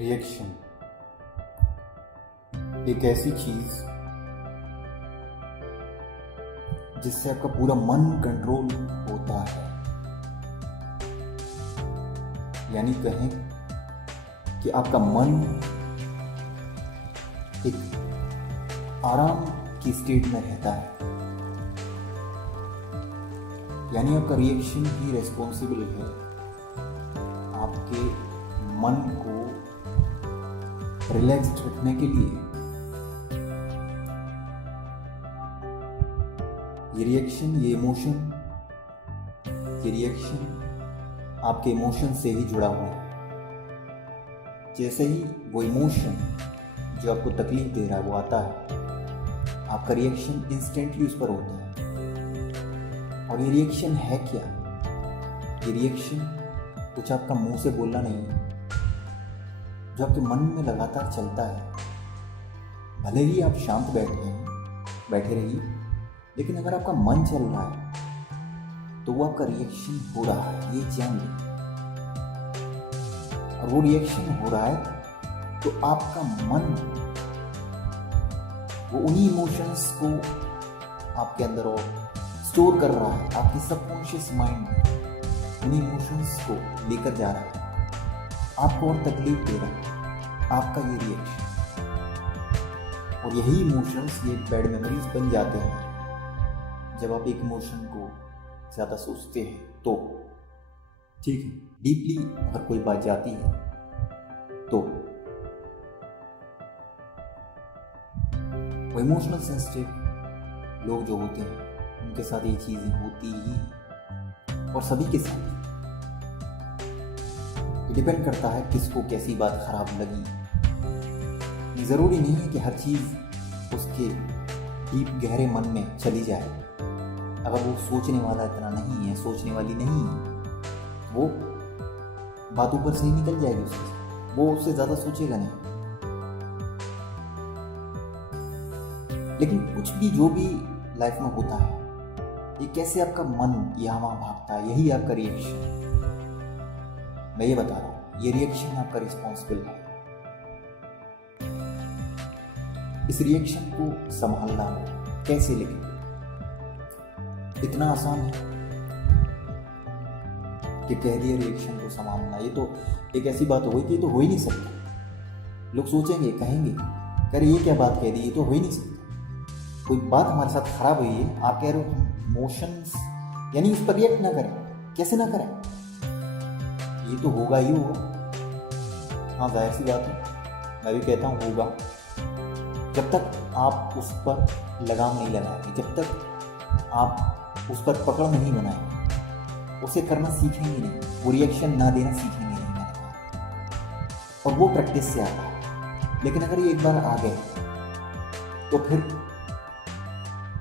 Reaction एक ऐसी चीज जिससे आपका पूरा मन कंट्रोल होता है। यानी कहें कि आपका मन एक आराम की स्टेट में रहता है। यानी आपका रिएक्शन ही रेस्पॉन्सिबल है आपके मन को रिलैक्स्ड रखने के लिए। ये रिएक्शन, ये इमोशन, ये रिएक्शन आपके इमोशन से ही जुड़ा हुआ है। जैसे ही वो इमोशन जो आपको तकलीफ दे रहा है वो आता है, आपका रिएक्शन इंस्टेंटली उस पर होता है। और ये रिएक्शन है क्या? ये रिएक्शन कुछ आपका मुंह से बोलना नहीं है, जो आपके मन में लगातार चलता है। भले ही आप शांत बैठे रहिए, लेकिन अगर आपका मन चल रहा है तो वो आपका रिएक्शन हो रहा है, ये जान लीजिए। और वो रिएक्शन हो रहा है तो आपका मन वो उन्हीं इमोशंस को आपके अंदर और स्टोर कर रहा है। आपकी सबकॉन्शियस माइंड में उन्हीं इमोशंस को लेकर जा रहा है, आपको और तकलीफ दे रहा है आपका ये रिएक्शन। और यही इमोशंस, ये बैड मेमोरीज बन जाते हैं जब आप एक इमोशन को ज़्यादा सोचते हैं। तो ठीक है, डीपली अगर कोई बात जाती है तो वो इमोशनल सेंसिटिव लोग जो होते हैं उनके साथ ये चीज़ें होती ही हैं, और सभी के साथ। ये डिपेंड करता है किसको कैसी बात खराब लगी। ज़रूरी नहीं है कि हर चीज़ उसके डीप गहरे मन में चली जाए। अगर वो सोचने वाला इतना नहीं है, सोचने वाली नहीं है, वो बातों पर से ही निकल जाएगी उससे, वो उससे ज़्यादा सोचेगा नहीं। लेकिन कुछ भी जो भी लाइफ में होता है, ये कैसे आपका मन यहाँ वहाँ भागता है, यही आपका रिएक्शन। मैं ये बता रहा हूँ, ये रिएक्शन आपका रिस्पॉन्सिबल है। इस रिएक्शन को संभालना कैसे, लेकिन इतना आसान है कि कह दिए रिएक्शन को संभालना। ये तो एक ऐसी बात हो गई कि ये तो हो ही नहीं सकता। लोग सोचेंगे, कहेंगे, अरे ये क्या बात कह दी, ये तो हो ही नहीं सकता। कोई बात हमारे साथ खराब हुई है, आप कह रहे हो इमोशंस, यानी उस पर रिएक्ट ना करें। कैसे ना करें? ये तो होगा ही होगा। हाँ, जाहिर सी बात है, मैं भी कहता हूँ होगा। जब तक आप उस पर लगाम नहीं लगाएंगे, जब तक आप उस पर पकड़ नहीं बनाएंगे, उसे करना सीखेंगे नहीं, वो रिएक्शन ना देना सीखेंगे नहीं, मैंने कहा। और वो प्रैक्टिस से आता है। लेकिन अगर ये एक बार आ गए तो फिर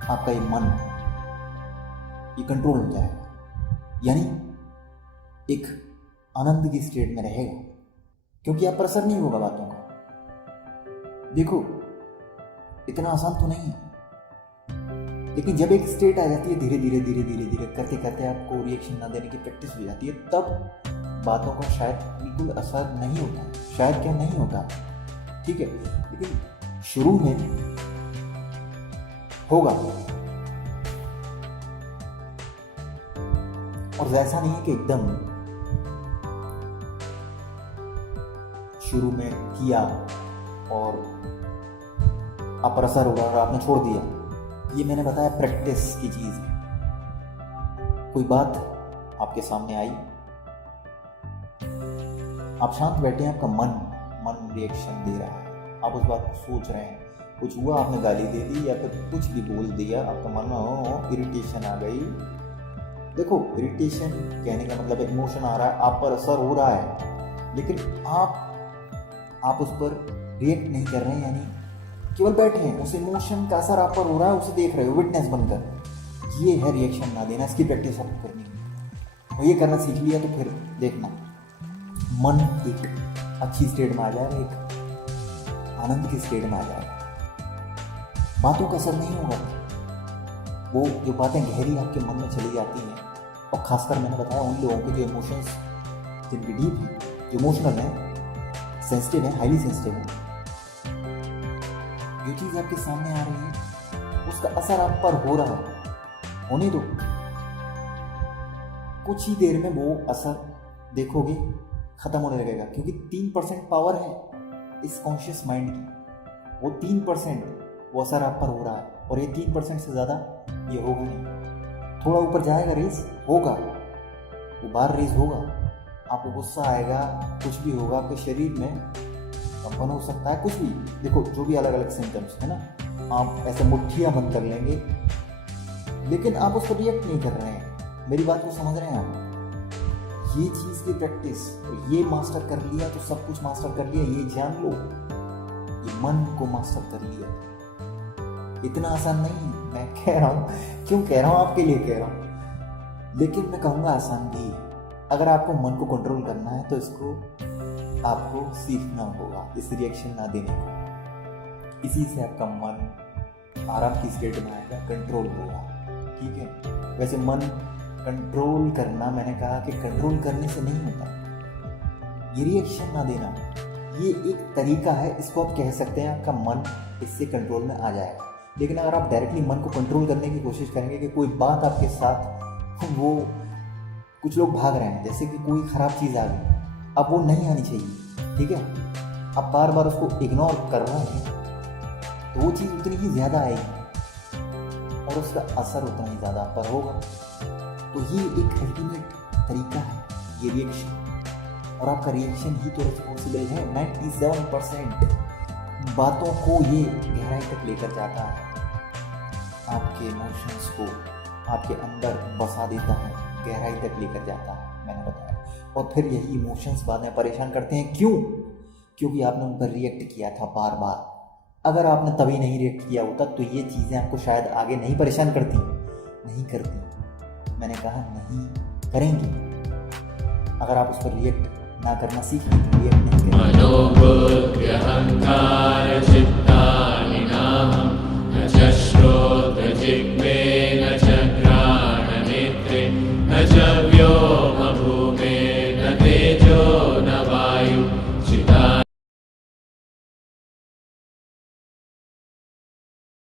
आपका ये मन ये कंट्रोल हो जाएगा। यानी एक आनंद की स्टेट में रहेगा, क्योंकि आप पर असर नहीं होगा बातों का। देखो, इतना आसान तो नहीं है, लेकिन जब एक स्टेट आ जाती है, धीरे धीरे करते करते आपको रिएक्शन ना देने की प्रैक्टिस हो जाती है, तब बातों का शायद बिल्कुल असर नहीं होता। शायद क्या नहीं होता, ठीक है, लेकिन शुरू में होगा। और ऐसा नहीं है कि एकदम शुरू में किया और आप पर असर होगा और आपने छोड़ दिया। ये मैंने बताया प्रैक्टिस की चीज़ है। कोई बात आपके सामने आई, आप शांत बैठे हैं, आपका मन रिएक्शन दे रहा है, आप उस बात को सोच रहे हैं, कुछ हुआ, आपने गाली दे दी या फिर कुछ भी बोल दिया, आपका मन में इरिटेशन आ गई। देखो, इरिटेशन कहने का मतलब इमोशन आ रहा है, आप पर असर हो रहा है, लेकिन आप उस पर रिएक्ट नहीं कर रहे हैं, यानी केवल बैठे हैं, उस इमोशन का असर आप पर हो रहा है, उसे देख रहे हो विटनेस बनकर। ये है रिएक्शन ना देना। इसकी प्रैक्टिस आपको करनी है, और ये करना सीख लिया तो फिर देखना मन एक अच्छी स्टेट में आ जाएगा, एक आनंद की स्टेट में आ जाएगा। बातों का असर नहीं होगा। वो जो बातें गहरी आपके मन में चली जाती हैं, और खासकर मैंने बताया उन लोगों के जो इमोशंस जिनकी डीप है, जो इमोशनल हैं, सेंसिटिव है, हाईली सेंसिटिव है। जो चीज़ आपके सामने आ रही है उसका असर आप पर हो रहा है, होने दो। कुछ ही देर में वो असर देखोगे खत्म होने लगेगा, क्योंकि 3% पावर है इस कॉन्शियस माइंड की। वो 3% वो असर आप पर हो रहा है, और ये 3% से ज़्यादा ये होगा नहीं। थोड़ा ऊपर जाएगा रेस होगा, वो बार रेस होगा, आपको गुस्सा आएगा, कुछ भी होगा, आपके शरीर में कंपन हो सकता है, कुछ भी। देखो जो भी अलग अलग सिम्टम्स है ना, आप ऐसे मुट्ठियाँ बंद कर लेंगे, लेकिन आप उस पर रिएक्ट नहीं कर रहे हैं। मेरी बात को समझ रहे हैं आप? ये चीज़ की प्रैक्टिस, ये मास्टर कर लिया तो सब कुछ मास्टर कर लिया, ये जान लो। ये मन को मास्टर कर लिया, इतना आसान नहीं है। मैं कह रहा हूँ, क्यों कह रहा हूँ, आपके लिए कह रहा हूँ, लेकिन मैं कहूँगा आसान भी है। अगर आपको मन को कंट्रोल करना है तो इसको आपको सीखना होगा, इस रिएक्शन ना देने को। इसी से आपका मन आराम की स्टेट में आएगा, कंट्रोल होगा। ठीक है। वैसे मन कंट्रोल करना, मैंने कहा कि कंट्रोल करने से नहीं होता, ये रिएक्शन ना देना, ये एक तरीका है। इसको आप कह सकते हैं आपका मन इससे कंट्रोल में आ जाएगा। लेकिन अगर आप डायरेक्टली मन को कंट्रोल करने की कोशिश करेंगे कि कोई बात आपके साथ, वो कुछ लोग भाग रहे हैं, जैसे कि कोई ख़राब चीज़ आ गई, अब वो नहीं आनी चाहिए, ठीक है, आप बार बार उसको इग्नोर कर रहे हैं, तो वो चीज़ उतनी ही ज़्यादा आएगी और उसका असर उतना ही ज़्यादा आप पर होगा। तो ये एक अल्टीमेट तरीका है, ये रिएक्शन, और आपका रिएक्शन ही तो रिस्पॉन्सिबल है। 97% बातों को ये गहराई तक लेकर जाता है, आपके इमोशंस को आपके अंदर बसा देता है, गहराई तक लेकर जाता है, मैंने बताया। और फिर यही इमोशंस बाद में परेशान करते हैं। क्यों? क्योंकि आपने उन पर रिएक्ट किया था बार बार। अगर आपने तभी नहीं रिएक्ट किया होता तो ये चीज़ें आपको शायद आगे नहीं परेशान करती, नहीं करती। मैंने कहा नहीं करेंगी। अगर आप उस पर रिएक्ट ना करना सीख लें, रिएक्ट नहीं करेंगे। मनोबुद्धि अहंकार चित्तानि नाहं न च श्रोत्र जिह्वे न च घ्राण नेत्रे न च